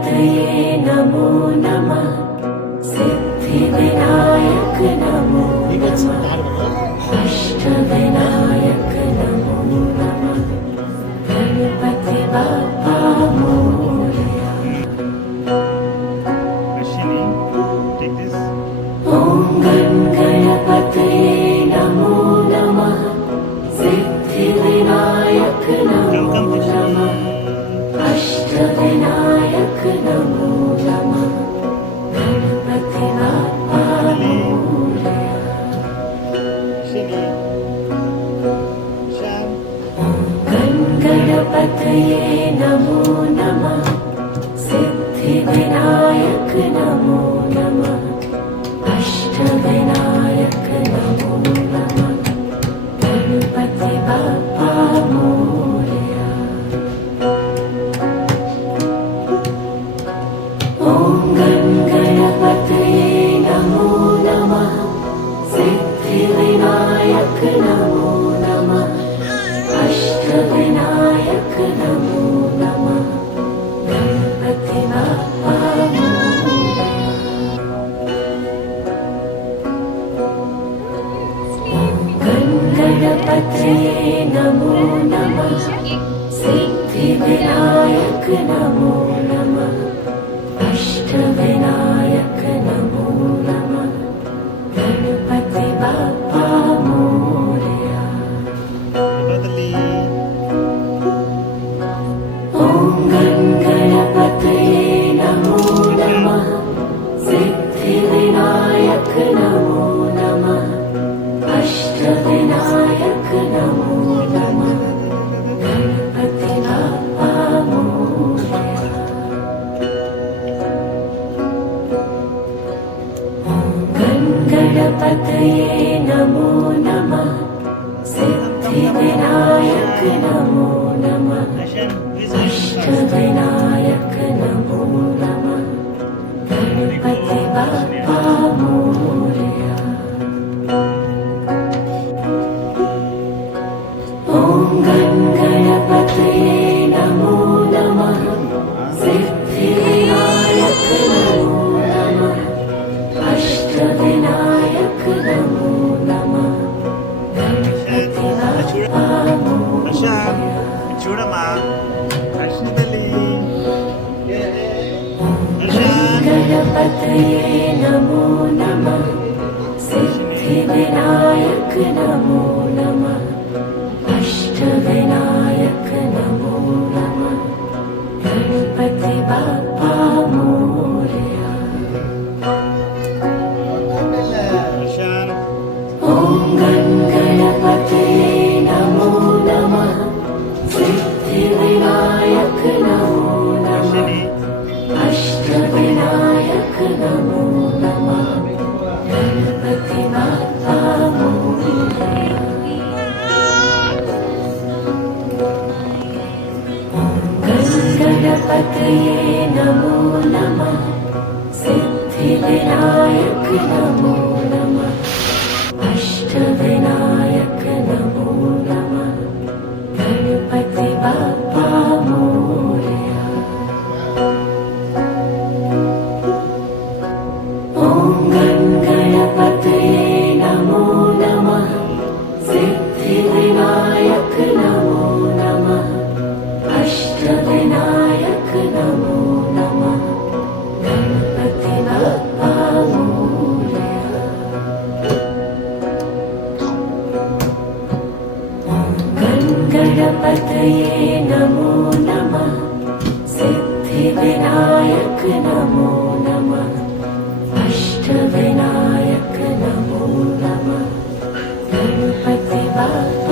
गणपतये नमो नमः। सिद्धिविनायक नमो नमः। अष्टविनायक नमो नमः। गणपति बाप्पा मोरया। ॐ गणपतये नमो नमः। सिद्धिविनायक नमो नमः। अष्टविनायक नमो नमः। गणपति बाप्पा मोरया। गणपतये नमो नमः। सिद्धिविनायक नमो नमः। अष्टविनायक नमो नमः। गणपति बाप्पा मोरया। ॐ गणपतये नमो नमः। सिद्धिविनायक नमो नमः। अष्टविनायक नमो नमः। गणपति बाप्पा मोरया। गणपतये नमो नमः। सिद्धिविनायक नमो नमः। अष्टविनायक नमो नमः। गणपति बाप्पा मोरया। ॐ गणपतये नमो नमः। सिद्धिविनायक नमो नमः। अष्टविनायक नमो नमः। गणपति बाप्पा मोरया। गणपतये नमो नमः। सिद्धिविनायक नमो नमः। अष्टविनायक नमो नमः। गणपति बाप्पा मोरया। ॐ गणपतये नमो नमः। सिद्धिविनायक नमो नमः। अष्टविनायक नमो नमः। गणपति बाप्पा मोरया। చూడమ్మా गणपतये नमो नमः। सिद्धिविनायक नमो नमः। अष्टविनायक नमो नमः। गणपति बाप्पा मोरया। ॐ गणपतये नमो नमः। सिद्धिविनायक नमो नमः। अष्टविनायक नमो नमः। गणपति बाप्पा मोरया। गणपतये नमो नमः। सिद्धिविनायक नमो नमः। अष्टविनायक नमो नमः। गणपति बाप्पा मोरया। ॐ गणपतये नमो नमः। सिद्धिविनायक नमो नमः। अष्टविनायक नमो नमः। गणपति बाप्पा मोरया। गणपतये नमो नमः। सिद्धिविनायक नमो नमः। अष्टविनायक नमो नमः। गणपति बाप्पा